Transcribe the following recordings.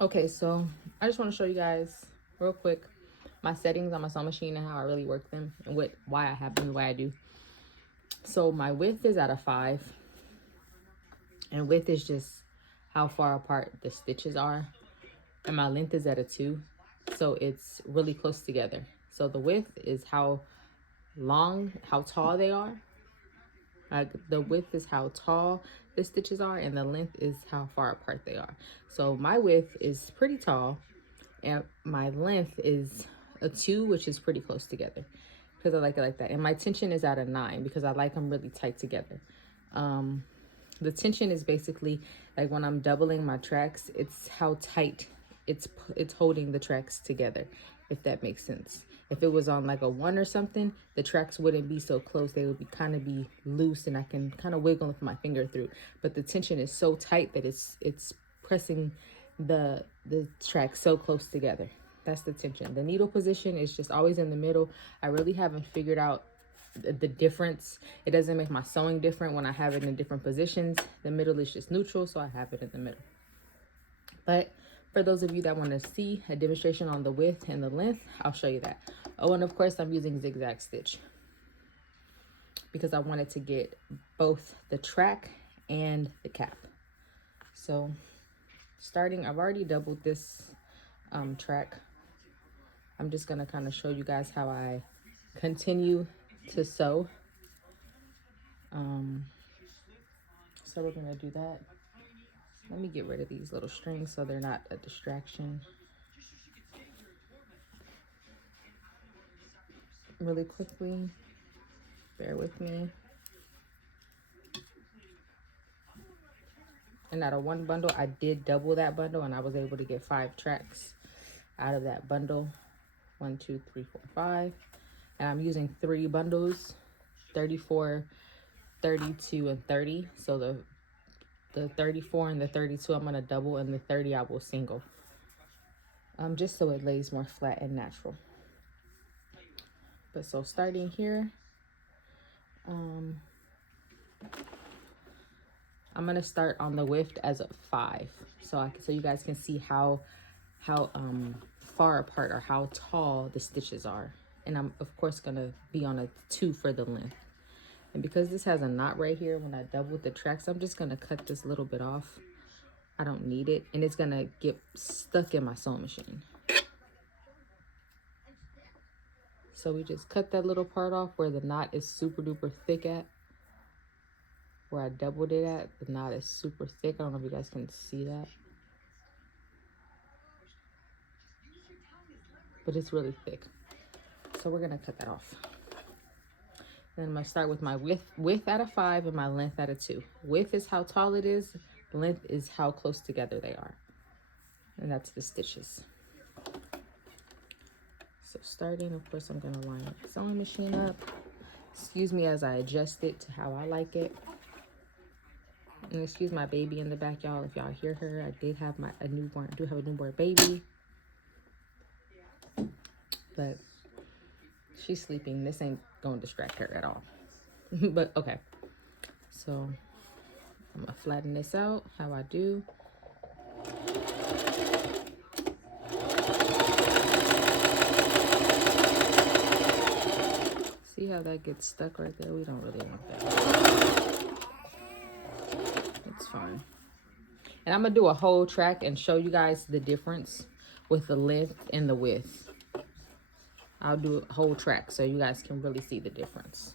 Okay, so I just want to show you guys real quick my settings on my sewing machine and how I really work them and why I have them the way I do. So my width is at a 5, and width is just how far apart the stitches are, and my length is at a 2, so it's really close together. So the width is how tall they are. Like the width is how tall the stitches are, and the length is how far apart they are. So my width is pretty tall, and my length is a 2, which is pretty close together because I like it like that. And my tension is at a 9 because I like them really tight together. The tension is basically like when I'm doubling my tracks, it's how tight it's holding the tracks together, if that makes sense. If it was on like a 1 or something, the tracks wouldn't be so close. They would be kind of be loose, and I can kind of wiggle with my finger through. But the tension is so tight that it's pressing the tracks so close together. That's the tension. The needle position is just always in the middle. I really haven't figured out the difference. It doesn't make my sewing different when I have it in different positions. The middle is just neutral, so I have it in the middle. But for those of you that want to see a demonstration on the width and the length, I'll show you that. Oh, and of course I'm using zigzag stitch because I wanted to get both the track and the cap. So starting, I've already doubled this track. I'm just gonna kind of show you guys how I continue to sew. So we're gonna do that. Let me get rid of these little strings so they're not a distraction. Really quickly, bear with me. And out of one bundle, I did double that bundle, and I was able to get 5 tracks out of that bundle. 1, 2, 3, 4, 5. And I'm using 3 bundles, 34, 32, and 30. So the 34 and the 32 I'm gonna double, and the 30 I will single. Just so it lays more flat and natural. But so starting here, I'm gonna start on the width as a 5, so you guys can see how far apart or how tall the stitches are. And I'm of course gonna be on a 2 for the length. And because this has a knot right here, when I doubled the tracks, I'm just gonna cut this little bit off. I don't need it, and it's gonna get stuck in my sewing machine. So we just cut that little part off where the knot is super duper thick at. Where I doubled it at, the knot is super thick. I don't know if you guys can see that, but it's really thick. So we're gonna cut that off. Then I'm gonna start with my width at a 5 and my length at a 2. Width is how tall it is, length is how close together they are. And that's the stitches. So starting, of course, I'm gonna line my sewing machine up. Excuse me as I adjust it to how I like it. And excuse my baby in the back, y'all. If y'all hear her, I do have a newborn baby. But she's sleeping. This ain't gonna distract her at all. But okay. So I'm gonna flatten this out how I do. See how that gets stuck right there? We don't really want that. It's fine. And I'm gonna do a whole track and show you guys the difference with the length and the width. I'll do a whole track so you guys can really see the difference.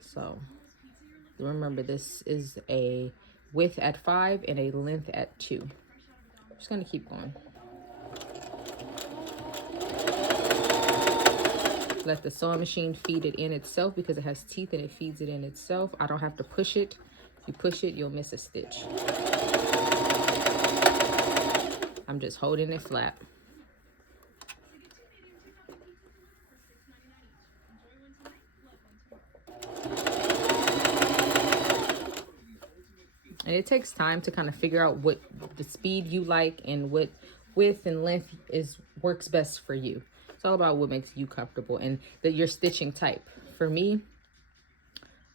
So remember, this is a width at 5 and a length at 2. I'm just gonna keep going. Let the sewing machine feed it in itself because it has teeth and it feeds it in itself. I don't have to push it. If you push it, you'll miss a stitch. I'm just holding it flat. And it takes time to kind of figure out what the speed you like and what width and length works best for you. It's all about what makes you comfortable and your stitching type. For me,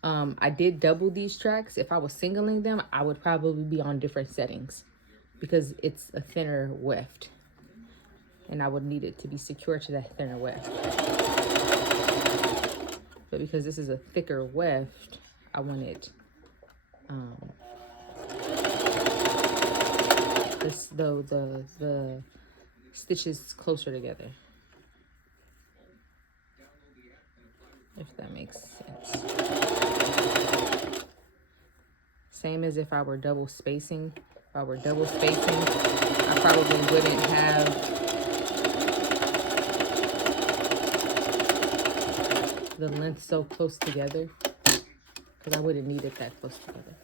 I did double these tracks. If I was singling them, I would probably be on different settings. because it's a thinner weft, and I would need it to be secure to that thinner weft. But because this is a thicker weft, I want it the stitches closer together, if that makes sense. Same as if I were double spacing. If I were double spacing, I probably wouldn't have the length so close together, because I wouldn't need it that close together.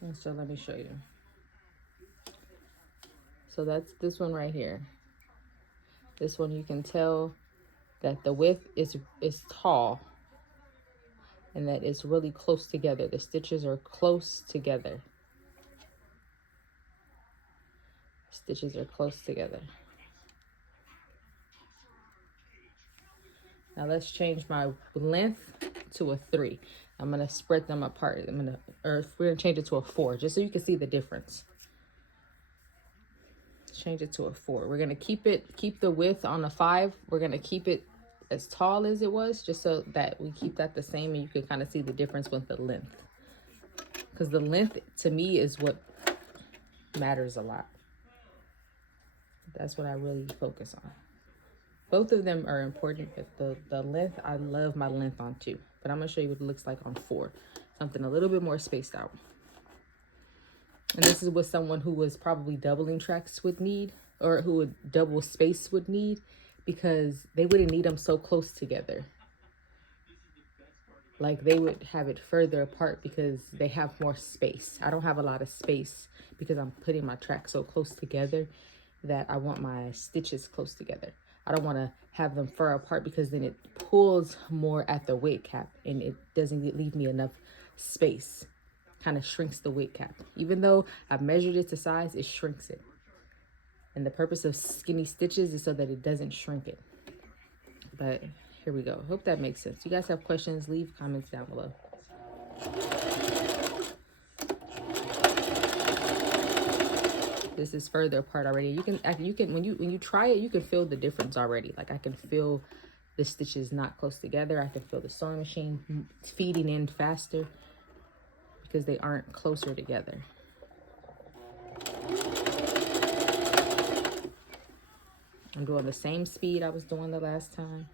And so let me show you. So that's this one right here. This one, you can tell that the width is tall and that it's really close together. The stitches are close together. Stitches are close together. Now let's change my length to a 3. I'm gonna spread them apart. We're gonna change it to a 4, just so you can see the difference. Change it to a 4. We're gonna keep the width on a 5. We're gonna keep it as tall as it was, just so that we keep that the same, and you can kind of see the difference with the length. Because the length, to me, is what matters a lot. That's what I really focus on. Both of them are important, but the length, I love my length on 2. But I'm gonna show you what it looks like on 4. Something a little bit more spaced out. And this is what someone who was probably doubling tracks would need, or who would double space would need, because they wouldn't need them so close together. Like, they would have it further apart because they have more space. I don't have a lot of space because I'm putting my tracks so close together that I want my stitches close together. I don't want to have them far apart because then it pulls more at the wig cap and it doesn't leave me enough space. Kind of shrinks the wig cap. Even though I've measured it to size, it shrinks it. And the purpose of skinny stitches is so that it doesn't shrink it. But here we go. Hope that makes sense. You guys have questions, leave comments down below. This is further apart already. You can when you try it, you can feel the difference already. Like, I can feel the stitches not close together. I can feel the sewing machine feeding in faster because they aren't closer together. I'm doing the same speed I was doing the last time.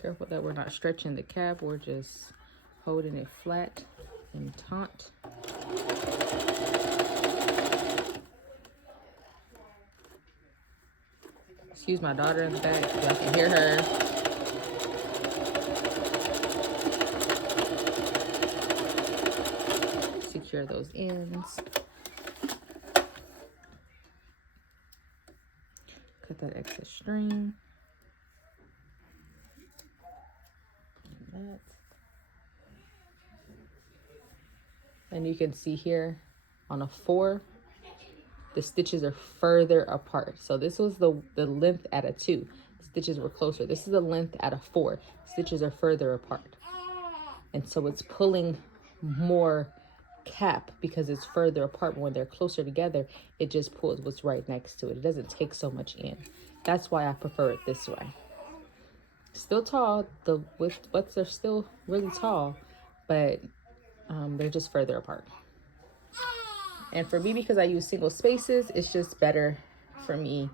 Careful that we're not stretching the cap. We're just holding it flat and taut. Excuse my daughter in the back. Y'all can hear her. Secure those ends. Cut that excess string. That. And you can see here on a 4, the stitches are further apart. So this was the length at a 2. The stitches were closer. This is the length at a 4. Stitches are further apart. And so it's pulling more cap because it's further apart. When they're closer together, it just pulls what's right next to it. It doesn't take so much in. That's why I prefer it this way. Still tall. The widths are still really tall, but they're just further apart. And for me, because I use single spaces, it's just better for me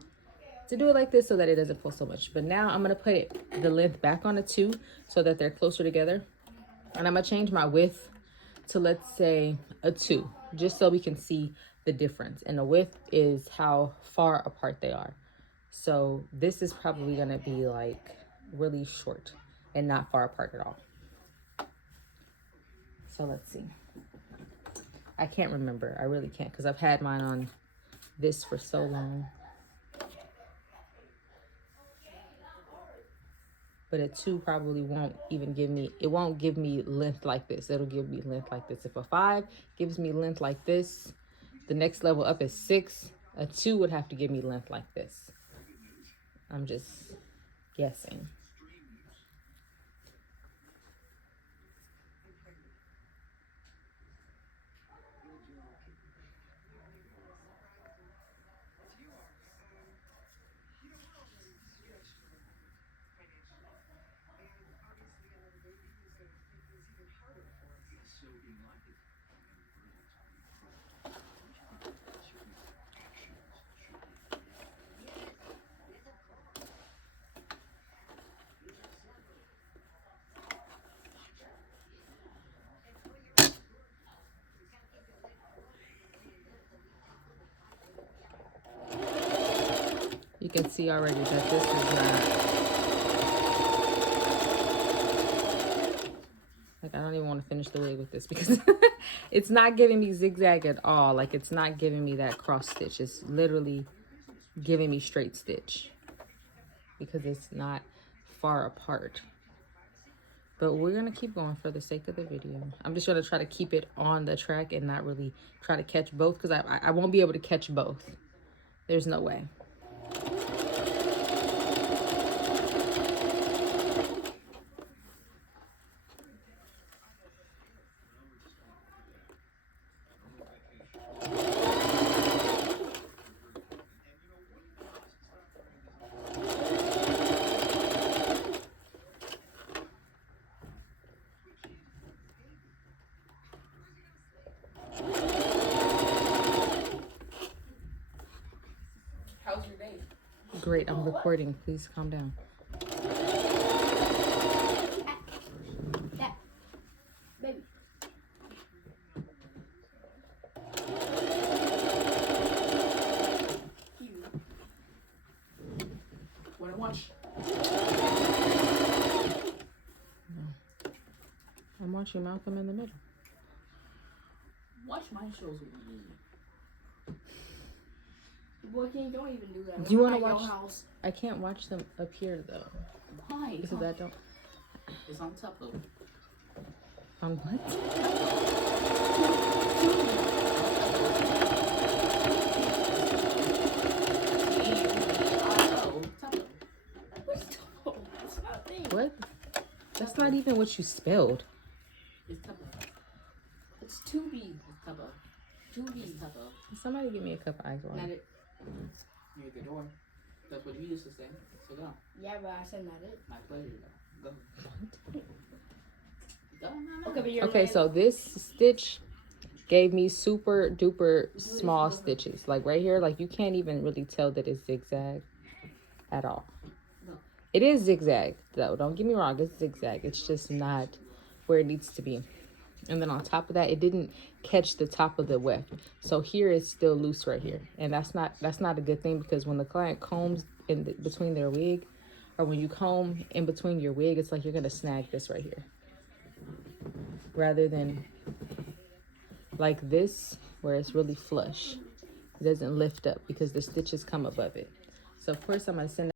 to do it like this so that it doesn't pull so much. But now I'm going to put the length back on a 2 so that they're closer together. And I'm going to change my width to, let's say, a 2, just so we can see the difference. And the width is how far apart they are. So this is probably going to be like really short and not far apart at all. So let's see. I can't remember. I really can't, because I've had mine on this for so long. but a 2 probably won't even give me, it won't give me length like this. It'll give me length like this. If a 5 gives me length like this, the next level up is 6. A 2 would have to give me length like this. I'm just guessing. You can see already that this is not, like, I don't even want to finish the wig with this because it's not giving me zigzag at all. Like, it's not giving me that cross stitch. It's literally giving me straight stitch because it's not far apart. But we're going to keep going for the sake of the video. I'm just going to try to keep it on the track and not really try to catch both because I won't be able to catch both. There's no way. How's your day? Great, I'm recording. Please calm down. Baby. Wanna watch? I'm watching Malcolm in the Middle. Watch my shows with me. Boy, don't even do that. Do you We're want to at watch? your house. I can't watch them up here though. Why? Because I don't. It's on top of. On what? What? That's not even what you spelled. It's Tupper. It's 2B. It's Tupper. 2B is Tupper. Somebody give me a cup of ice water. Not it. Near the door. That's what you used to say. So go. Yeah, but I said not it. My pleasure. Go. Go. Okay, so this stitch gave me super duper small stitches. Like right here, like you can't even really tell that it's zigzag at all. It is zigzag though, don't get me wrong, it's zigzag. It's just not where it needs to be. And then on top of that, it didn't catch the top of the weft. So here it's still loose right here. And that's not a good thing because when the client combs in between their wig, or when you comb in between your wig, it's like you're gonna snag this right here. Rather than like this, where it's really flush. It doesn't lift up because the stitches come above it. So of course I'm gonna send